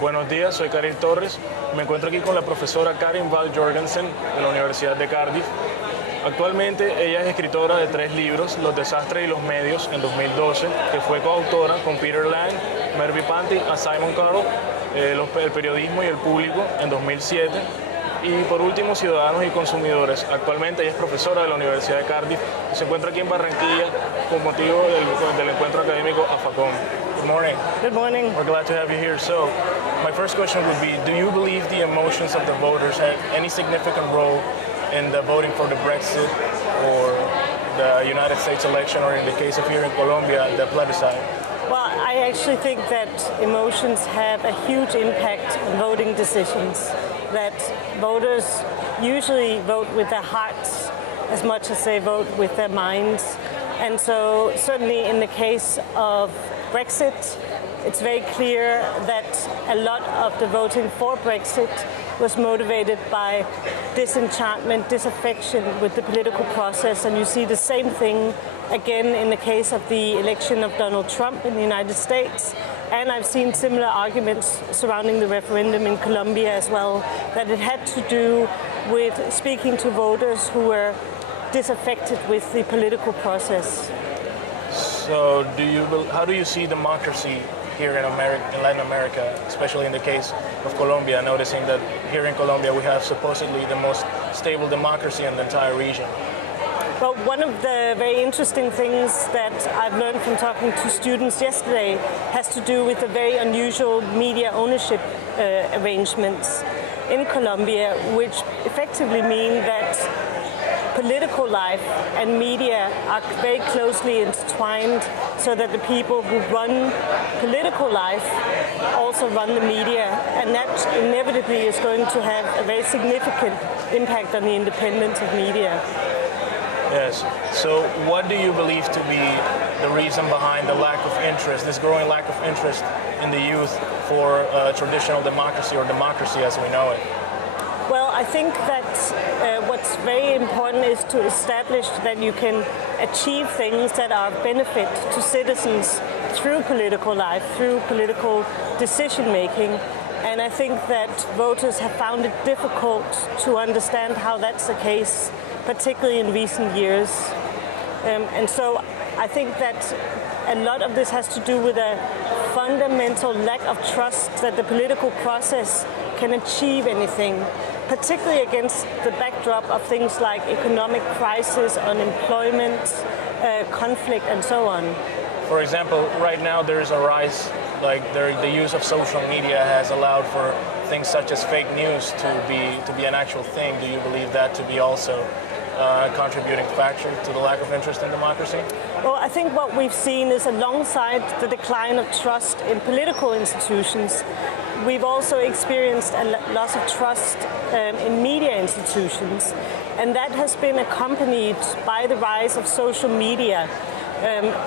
Buenos días, soy Karin Torres. Me encuentro aquí con la profesora Karin Wahl-Jorgensen de la Universidad de Cardiff. Actualmente ella es escritora de 3 libros, Los desastres y los medios, en 2012, que fue coautora con Peter Lang, Mervyn Panty y Simon Connell, El periodismo y el público, en 2007. Y por último, Ciudadanos y consumidores. Actualmente ella es profesora de la Universidad de Cardiff y se encuentra aquí en Barranquilla con motivo del Encuentro Académico AFACOM. Good morning. Good morning. We're glad to have you here. So, my first question would be, do you believe the emotions of the voters had any significant role in the voting for the Brexit or the United States election, or in the case of here in Colombia, the plebiscite? Well, I actually think that emotions have a huge impact on voting decisions, that voters usually vote with their hearts as much as they vote with their minds. And so certainly in the case of Brexit, it's very clear that a lot of the voting for Brexit was motivated by disenchantment, disaffection with the political process, and you see the same thing again in the case of the election of Donald Trump in the United States. And I've seen similar arguments surrounding the referendum in Colombia as well, that it had to do with speaking to voters who were disaffected with the political process. So how do you see democracy here in Latin America, especially in the case of Colombia, noticing that here in Colombia we have supposedly the most stable democracy in the entire region? Well, one of the very interesting things that I've learned from talking to students yesterday has to do with the very unusual media ownership arrangements in Colombia, which effectively mean that political life and media are very closely intertwined, so that the people who run political life also run the media, and that inevitably is going to have a very significant impact on the independence of media. Yes. So what do you believe to be the reason behind the lack of interest, this growing lack of interest in the youth for traditional democracy, or democracy as we know it? Well, I think that what's very important is to establish that you can achieve things that are of benefit to citizens through political life, through political decision making. And I think that voters have found it difficult to understand how that's the case, particularly in recent years. And so I think that a lot of this has to do with a fundamental lack of trust that the political process can achieve anything, particularly against the backdrop of things like economic crisis, unemployment, conflict, and so on. For example, right now there is a rise, the use of social media has allowed for things such as fake news to be an actual thing. Do you believe that to be also a contributing factor to the lack of interest in democracy? Well, I think what we've seen is, alongside the decline of trust in political institutions, we've also experienced a loss of trust in media institutions, and that has been accompanied by the rise of social media,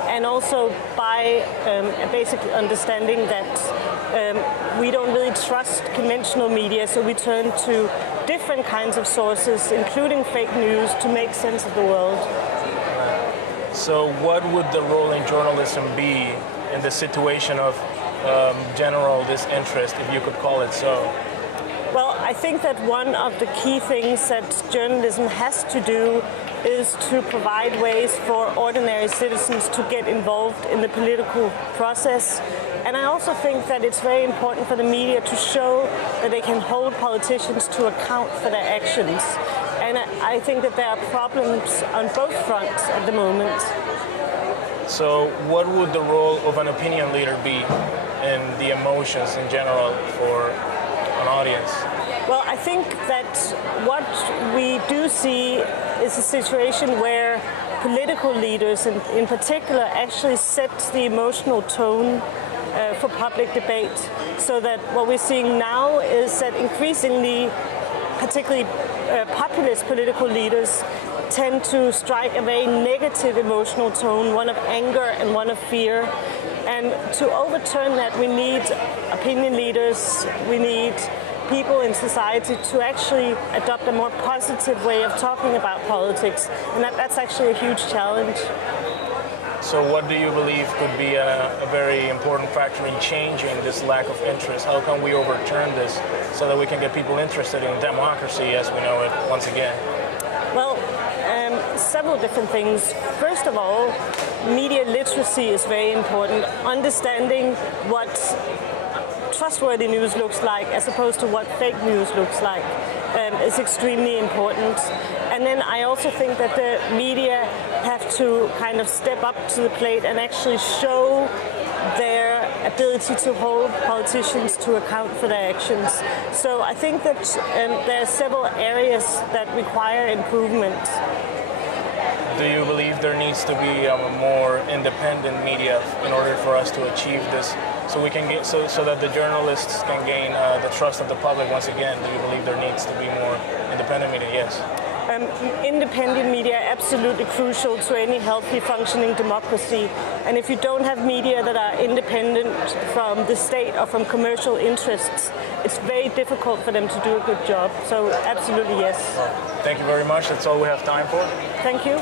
and also by a basic understanding that we don't really trust conventional media, so we turn to different kinds of sources, including fake news, to make sense of the world. So what would the role in journalism be in the situation of general disinterest, if you could call it so? Well, I think that one of the key things that journalism has to do is to provide ways for ordinary citizens to get involved in the political process. And I also think that it's very important for the media to show that they can hold politicians to account for their actions. And I think that there are problems on both fronts at the moment. So what would the role of an opinion leader be in the emotions in general for an audience? Well, I think that what we do see is a situation where political leaders, in particular, actually set the emotional tone for public debate. So that what we're seeing now is that increasingly, particularly populist political leaders, tend to strike a very negative emotional tone, one of anger and one of fear. And to overturn that, we need opinion leaders, we need people in society to actually adopt a more positive way of talking about politics. And that's actually a huge challenge. So what do you believe could be a very important factor in changing this lack of interest? How can we overturn this so that we can get people interested in democracy as we know it once again? Well, several different things. First of all, media literacy is very important. Understanding what trustworthy news looks like as opposed to what fake news looks like is extremely important. And then I also think that the media have to kind of step up to the plate and actually show their ability to hold politicians to account for their actions. So I think that there are several areas that require improvement. Do you believe there needs to be a more independent media in order for us to achieve this, so we can get so that the journalists can gain the trust of the public once again? Do you believe there needs to be more independent media? Yes. Independent media are absolutely crucial to any healthy functioning democracy. And if you don't have media that are independent from the state or from commercial interests, it's very difficult for them to do a good job. So absolutely yes. Well, thank you very much. That's all we have time for. Thank you.